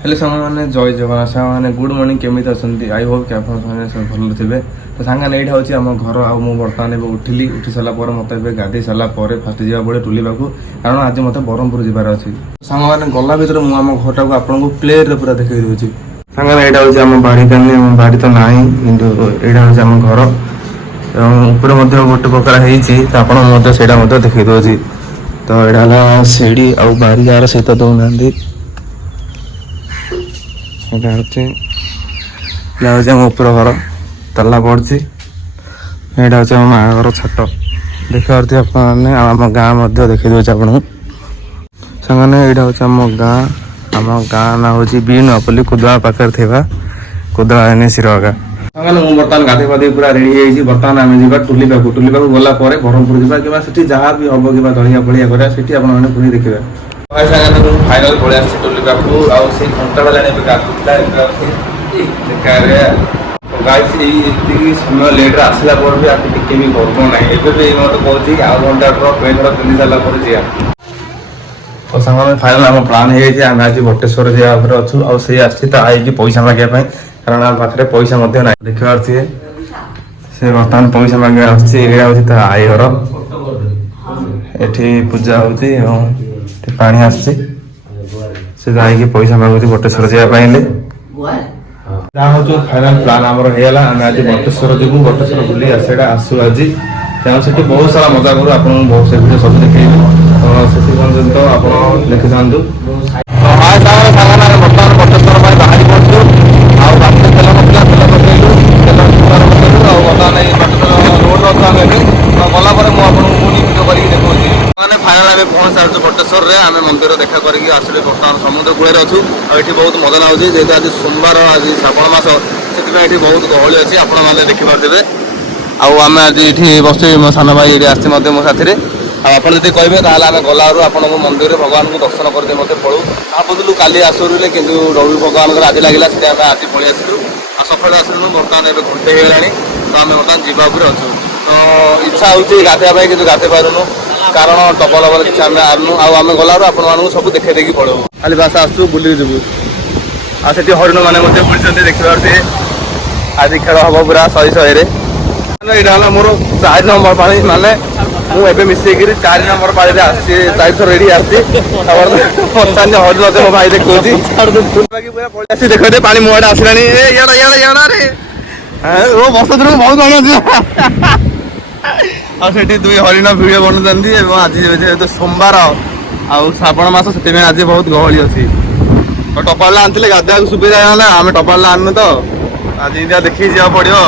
hello सामने जय जगन्नाथ सामने गुड मॉर्निंग केमी अच्छा आई होप कि आप भल थे तो सांगे यहाँ हूँ आम घर आउ बर्तमान उठिली उठी सारा मत गाधे सारा फास्ट जावा पड़े टुलिया कारण आज मत ब्रह्मपुर जबार अच्छी सांग मैंने गला भर मुझे आम घर को आपको प्लेयर पूरा देखी दूसरी सांगे यहाँ हूँ आम बाड़ी कानी आम बाड़ी तो ना कि यहाँ हूँ आम घर ऊपर गोटे प्रकार होता देखी दूसरी तो यहाँ सीढ़ी आउ बारी यार सहित दौना आम उपर घर ताला पड़ी यहाँ हूँ आम माँ घर छात देखिए आम गाँ देखी दूसरे आपको सामने यहाँ हूँ आम गाँ ना हूँ बी नपल्ली कुदवा पाखे थी कुदवा एन सिरगा सामने मुझे बर्तमान गाधे पाधे पूरा रेडी है बर्तमान आम जा टुली पाक गला ब्रह्मपुर जावा कि जहाँ भी हम कि दलिया फलिया करा पुणी देखिए फाइनाल पड़े टुली पाक आई घंटा बेला समय लेट्रे आसला भी आपको टी भी गर्व ना एवं मत कहे आउ घंटा पेन पिंधि सारापर जा तो सामने फाइनाल आम प्लान हो आज बटेश्वर जावार अच्छु आसी आई पैसा मागे कारण आम पाखे पैसा ना देखी पारे से बर्तमान पैसा मागे आसा आई घर एठी पूजा होती पानी आसी से जाकि पैसा मागुच बटेश्वर जावाई जहाँ हूँ फाइनाल प्लान आम आम आज बटेश्वर जीव बटेश्वर बुले आसू आज तेणु से बहुत सारा मजा करूँ आप बहुत से भिडियो सब देखी तो से आप देखी था बर्तमान बटेश्वर बाहरी पड़ू आगे तेल नଥିଲା तेल पकड़ू तेल बर्तमान रोड गला भिडियो कर मैंने फाइनाल आम पहुँच सारी बटेश्वर में आम मंदिर देखा करके आसले बर्तमान समुद्र कूल अच्छू ये बहुत मजा ना जेहतु आज सोमवार आज श्रावण मास से बहुत गहली अच्छी आपण मैंने देखिपे आम आज ये बस मो सान भाई ये आस मो साथी आप कहे आम गलु आप मंदिर भगवान को दर्शन करते मत पड़ू भावुलु काली आसुले कि रवि भगवान आज लगे से आज पलि आसलु आ सकाल आसलु बर्तमान ए घंटे होगा तो आम बर्तमान जावापुर अच्छु तो इच्छा हो गाधेवाई कि गाधे पारूनु कारण डबल डबल किसी आम आनु आम गलु आप सब देखा देखी पड़ू खाली बास आसू बुल जीवु आठी हरिण मैंने बुलते देखिए आज खेल हम पूरा 100 यहाँ मोर 4 नंबर पानी माने मुझे मिसेक 4 नंबर पानी आसी 4 थर रेडी आसी बर्तमान हरिण मो भाई देखो देखते पानी मुहटा आसला बस बहुत पानी अच्छे दुई हरिण भिडियो बनाते आज जेहतु सोमवार आउ श्रावण मास से आज बहुत गहली अच्छी तो टपाल आनते गाधा सुविधा है आम टपाल आनु तो आज इंडिया देखिए जा पड़ो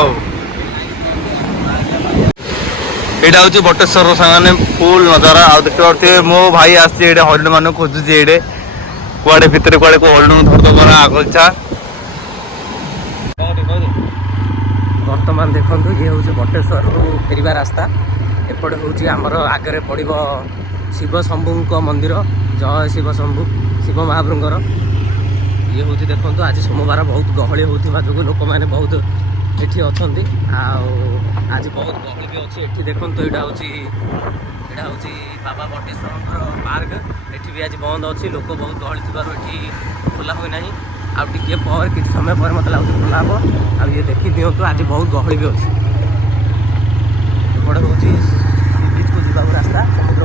यहाँ हूँ बटेश्वर सामने फुल नजारा आ देखते मो भाई आसचे हरिण मान खोजुचे ये कुआड़े भितर कुआड़े को हरिण धरद कर आगछा बर्तमान देखो ये हूँ बटेश्वर फेरवा रास्ता एपटे हूँ आमर आगे पड़ो शिव शंभु मंदिर जय शिव शंभु शिव महाप्रभुर ये हूँ देखो आज सोमवार बहुत गहली होता जो लोक मैंने बहुत एठी अछंती आज बहुत गहली भी अच्छी एठी देखो यहाँ हूँ बाबा बटेश्वर पार्क एठी भी आज बंद अच्छी लोक बहुत गहली थी खोला हुए ना आगे पर कि समय पर मतलब लगे खोला हम आ ये देखी दिंतु आज बहुत गहली भी अच्छी एपटे हूँ सी बीच को जावाक रास्ता समुद्र